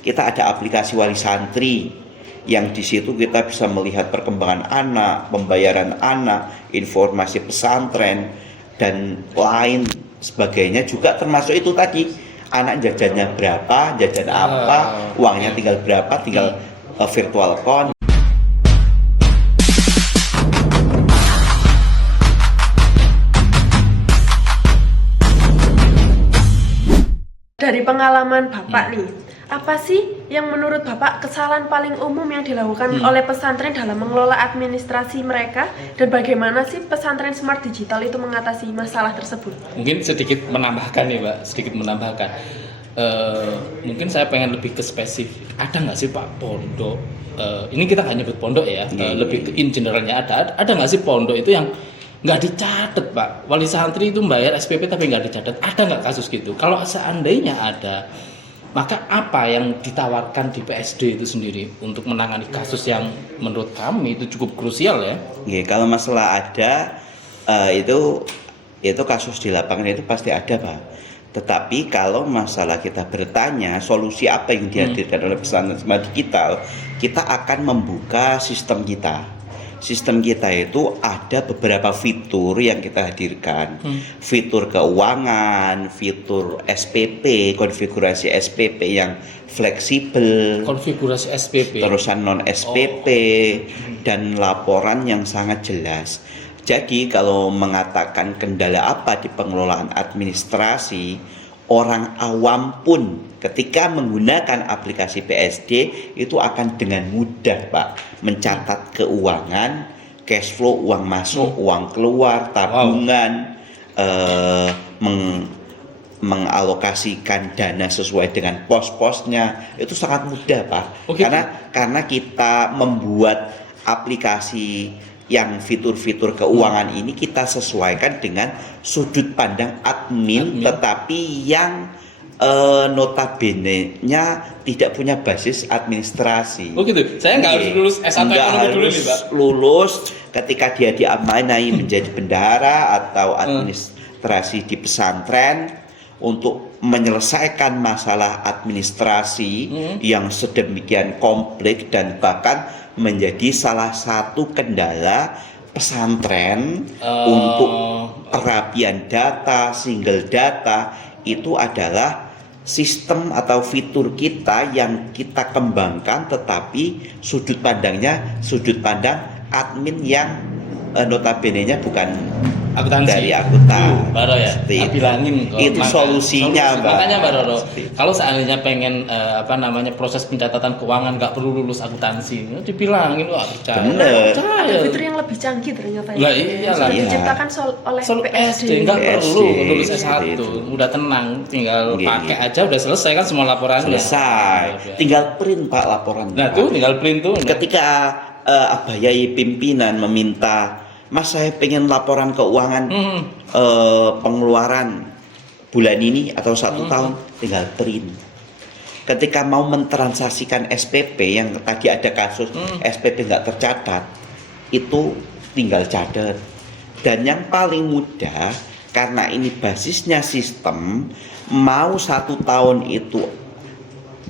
Kita ada aplikasi Wali Santri yang di situ kita bisa melihat perkembangan anak, pembayaran anak, informasi pesantren dan lain sebagainya, juga termasuk itu tadi anak jajannya berapa, jajan apa, uangnya tinggal berapa, tinggal virtual account. Dari pengalaman Bapak nih, apa sih yang menurut Bapak kesalahan paling umum yang dilakukan oleh pesantren dalam mengelola administrasi mereka, dan bagaimana sih pesantren smart digital itu mengatasi masalah tersebut? Mungkin sedikit menambahkan nih Mbak, mungkin saya pengen lebih ke spesifik. Ada nggak sih Pak pondok? Ini kita nggak nyebut pondok ya, lebih ke in generalnya ada nggak sih pondok itu yang nggak dicatat Pak, wali santri itu membayar SPP tapi nggak dicatat? Ada nggak kasus gitu? Kalau seandainya ada, maka apa yang ditawarkan di PSD itu sendiri untuk menangani kasus yang menurut kami itu cukup krusial ya? Kalau masalah ada itu kasus di lapangan itu pasti ada Pak. Tetapi kalau masalah kita bertanya solusi apa yang dihadirkan oleh pesantren smart digital, kita akan membuka sistem kita. Sistem kita itu ada beberapa fitur yang kita hadirkan. Fitur keuangan, fitur SPP, konfigurasi SPP yang fleksibel, konfigurasi SPP, terusan non SPP, dan laporan yang sangat jelas. Jadi kalau mengatakan kendala apa di pengelolaan administrasi, orang awam pun ketika menggunakan aplikasi PSD itu akan dengan mudah Pak mencatat keuangan, cash flow, uang masuk, uang keluar, tabungan, mengalokasikan dana sesuai dengan pos-posnya, itu sangat mudah Pak. Karena kita membuat aplikasi yang fitur-fitur keuangan ini kita sesuaikan dengan sudut pandang admin. Tetapi yang notabene-nya tidak punya basis administrasi. Oh gitu. Saya nggak harus lulus S1 ekonomi dulu nih Pak. Lulus ketika dia diamanai menjadi bendahara atau administrasi di pesantren untuk menyelesaikan masalah administrasi yang sedemikian kompleks dan bahkan menjadi salah satu kendala pesantren untuk perapian data, single data, itu adalah sistem atau fitur kita yang kita kembangkan, tetapi sudut pandang admin yang notabene-nya bukan akuntansi. Dari akuntan. Mbak Roro ya, bilangin kok. Itu solusinya Mbak. Makanya Mbak Roro, kalau seandainya pengen proses pencatatan keuangan nggak perlu lulus akuntansi, dibilangin wah percaya. Bener. Ada fitur yang lebih canggih ternyata ya. Iyalah. Diciptakan oleh PSD. Nggak perlu lulus S1, udah tenang, tinggal pakai aja udah selesai kan semua laporannya. Selesai. Tinggal print Pak laporan. Nah tuh tinggal print tuh. Ketika Abayai pimpinan meminta, Mas saya pengen laporan keuangan pengeluaran bulan ini atau 1 tahun, tinggal print. Ketika mau mentransaksikan SPP yang tadi ada kasus SPP nggak tercatat, itu tinggal catat. Dan yang paling mudah, karena ini basisnya sistem, mau 1 tahun itu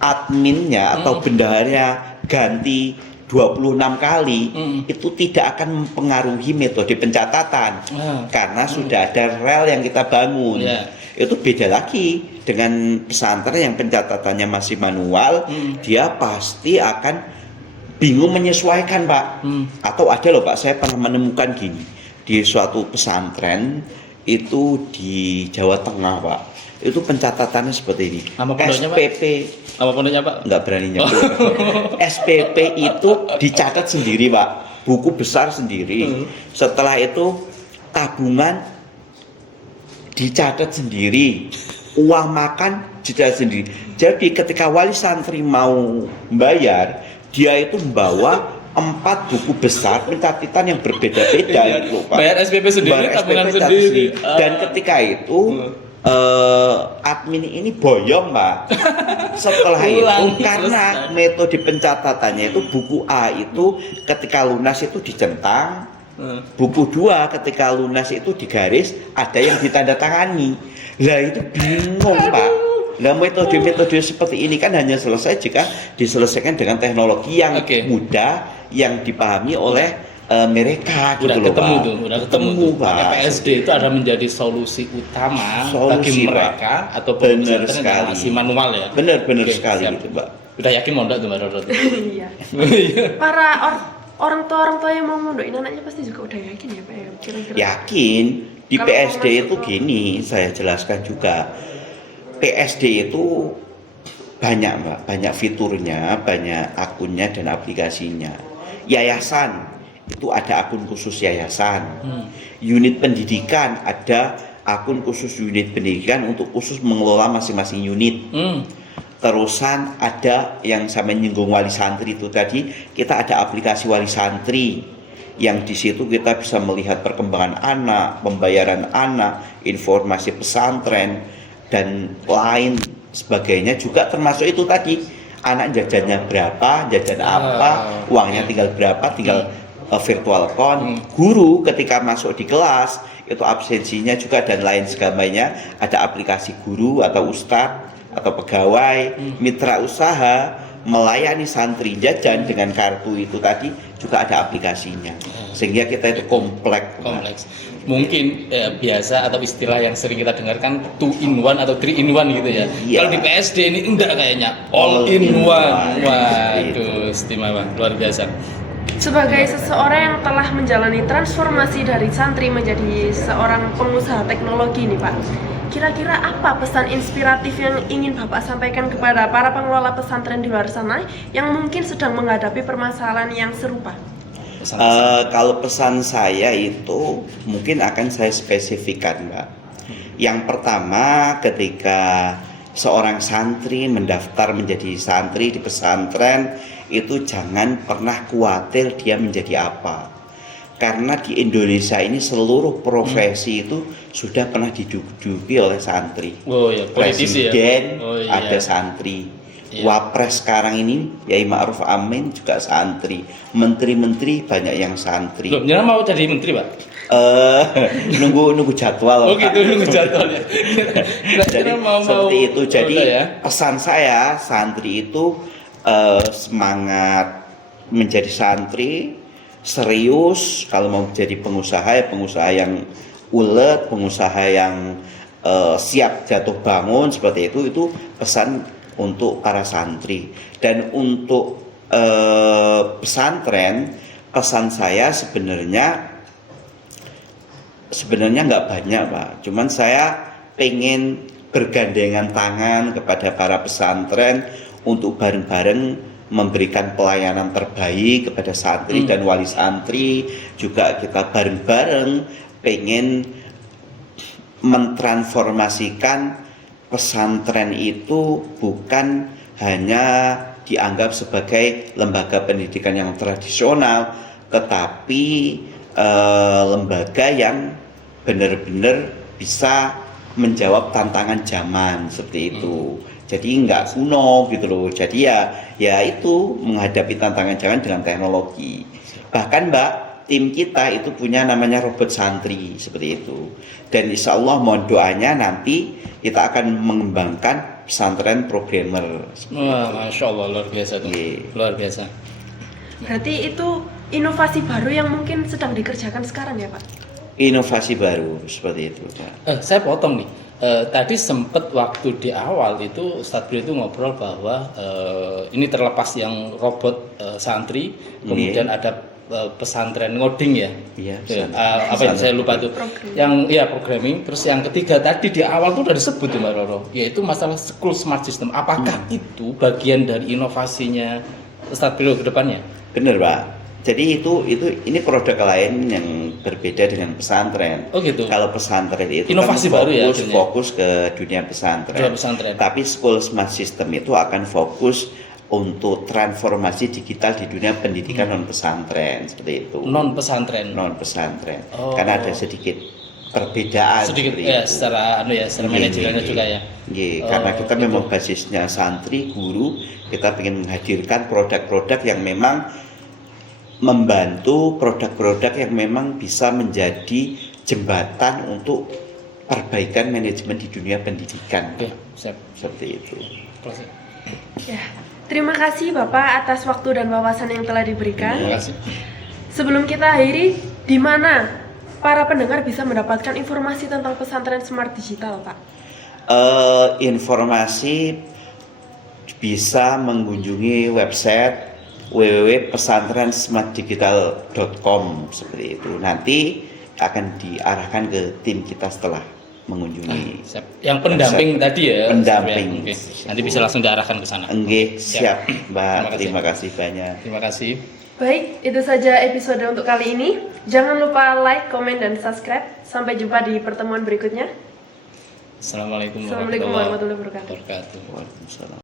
adminnya atau bendaharanya ganti 26 kali, itu tidak akan mempengaruhi metode pencatatan karena sudah ada rel yang kita bangun. Itu beda lagi dengan pesantren yang pencatatannya masih manual, dia pasti akan bingung menyesuaikan Pak. Atau ada loh Pak, saya pernah menemukan gini di suatu pesantren itu di Jawa Tengah Pak, itu pencatatannya seperti ini. SPP apa pondoknya Pak? Nggak berani nyebut. SPP itu dicatat sendiri Pak, buku besar sendiri. Setelah itu tabungan dicatat sendiri, uang makan dicatat sendiri. Jadi ketika wali santri mau bayar, dia itu membawa 4 buku besar pencatatan yang berbeda-beda itu Pak. Bayar SPP sendiri, tabungan sendiri. Dan ketika itu admin ini boyong Pak. Setelah itu karena metode pencatatannya itu buku A itu ketika lunas itu dicentang, buku 2 ketika lunas itu digaris, ada yang ditandatangani. Lah itu bingung Pak. Nah, metode-metode seperti ini kan hanya selesai jika diselesaikan dengan teknologi yang mudah, yang dipahami oleh mereka udah gitu loh, ketemu Pak. tuh, udah ketemu tuh. Pak. PSD itu ada menjadi solusi utama bagi mereka Pak. atau benar pesantren sekali. yang masih manual ya. Benar Oke, sekali siap. gitu, Mbak. Udah yakin mondok tuh Mbak Roro? Iya. Para orang tua yang mau mondokin anaknya pasti juga udah yakin ya Pak ya, kira-kira. Yakin di Kalau PSD mau itu masuk gini, saya jelaskan juga. PSD itu banyak, Mbak, banyak fiturnya, banyak akunnya dan aplikasinya. Yayasan itu ada akun khusus yayasan. Unit pendidikan ada akun khusus unit pendidikan untuk khusus mengelola masing-masing unit. Terusan ada yang sama nyinggung wali santri itu tadi, kita ada aplikasi wali santri yang di situ kita bisa melihat perkembangan anak, pembayaran anak, informasi pesantren dan lain sebagainya, juga termasuk itu tadi anak jajannya berapa, jajan apa, uangnya tinggal berapa, tinggal virtual account. Guru ketika masuk di kelas itu absensinya juga dan lain sebagainya, ada aplikasi guru atau ustadz atau pegawai, mitra usaha melayani santri jajan dengan kartu itu tadi juga ada aplikasinya, sehingga kita itu kompleks. Mungkin biasa atau istilah yang sering kita dengarkan 2 in 1 atau 3 in 1 gitu ya. Iya. Kalau di PSD ini enggak, kayaknya all in 1. Waduh, istimewa, luar biasa. Sebagai seseorang yang telah menjalani transformasi dari santri menjadi seorang pengusaha teknologi nih Pak, kira-kira apa pesan inspiratif yang ingin Bapak sampaikan kepada para pengelola pesantren di luar sana yang mungkin sedang menghadapi permasalahan yang serupa? Kalau pesan saya itu mungkin akan saya spesifikkan, Mbak. Yang pertama, ketika seorang santri mendaftar menjadi santri di pesantren, itu jangan pernah khawatir dia menjadi apa. Karena di Indonesia ini seluruh profesi itu sudah pernah diduduki oleh santri. Presiden ada santri. Wapres sekarang ini Yai Ma'ruf Amin juga santri. Menteri-menteri banyak yang santri. Loh, jangan mau jadi menteri, Pak? Nunggu jadwal. Oh gitu, nunggu jadwal ya. Jadi seperti itu. Jadi pesan saya, santri itu semangat menjadi santri, serius. Kalau mau jadi pengusaha ya pengusaha yang ulet, pengusaha yang siap jatuh bangun seperti itu pesan untuk para santri. Dan untuk pesantren, pesan saya sebenarnya nggak banyak, Pak. Cuman saya pengen bergandengan tangan kepada para pesantren untuk bareng-bareng memberikan pelayanan terbaik kepada santri dan wali santri. Juga kita bareng-bareng pengen mentransformasikan pesantren itu bukan hanya dianggap sebagai lembaga pendidikan yang tradisional, tetapi lembaga yang benar-benar bisa menjawab tantangan zaman seperti itu. Jadi nggak kuno gitu loh. Jadi ya itu menghadapi tantangan zaman dengan teknologi. Bahkan Mbak, tim kita itu punya namanya robot santri seperti itu. Dan insya Allah mohon doanya nanti kita akan mengembangkan pesantren programmer. Wah, Masya Allah, luar biasa tuh. Luar biasa. Berarti itu inovasi baru yang mungkin sedang dikerjakan sekarang ya Pak? Inovasi baru seperti itu, Pak. Saya potong nih. Tadi sempat waktu di awal itu Ustadz Bri itu ngobrol bahwa ini terlepas yang robot santri, kemudian ada pesantren ngoding ya. Iya. Apa yang saya lupa tuh. Yang programming. Terus yang ketiga tadi di awal tuh udah disebut tuh Mbak Roro, yaitu masalah school smart system. Apakah itu bagian dari inovasinya Ustadz Bri ke depannya? Benar, Pak. Jadi ini produk lain yang berbeda dengan pesantren. Oh gitu. Kalau pesantren itu inovasi kan baru ya, fokus ke dunia pesantren. Tapi school smart system itu akan fokus untuk transformasi digital di dunia pendidikan non pesantren seperti itu. Non pesantren. Karena ada sedikit perbedaan sedikit ya, itu. secara manajemennya juga ya. Karena kita memang basisnya santri, guru, kita ingin menghadirkan produk-produk yang memang membantu, produk-produk yang memang bisa menjadi jembatan untuk perbaikan manajemen di dunia pendidikan. Siap. Seperti itu. Proses. Ya, terima kasih Bapak atas waktu dan wawasan yang telah diberikan. Terima kasih. Sebelum kita akhiri, di mana para pendengar bisa mendapatkan informasi tentang pesantren Smart Digital, Pak? Informasi bisa mengunjungi website www.pesantrensmartdigital.com seperti itu. Nanti akan diarahkan ke tim kita setelah mengunjungi. Siap. Yang pendamping tadi ya. Pendamping. Oke. Nanti bisa langsung diarahkan ke sana. Enggih, siap, Mbak. Terima Terima kasih banyak. Terima kasih. Baik, itu saja episode untuk kali ini. Jangan lupa like, komen, dan subscribe. Sampai jumpa di pertemuan berikutnya. Assalamualaikum Assalamualaikum warahmatullahi wabarakatuh. wabarakatuh. Waalaikumsalam.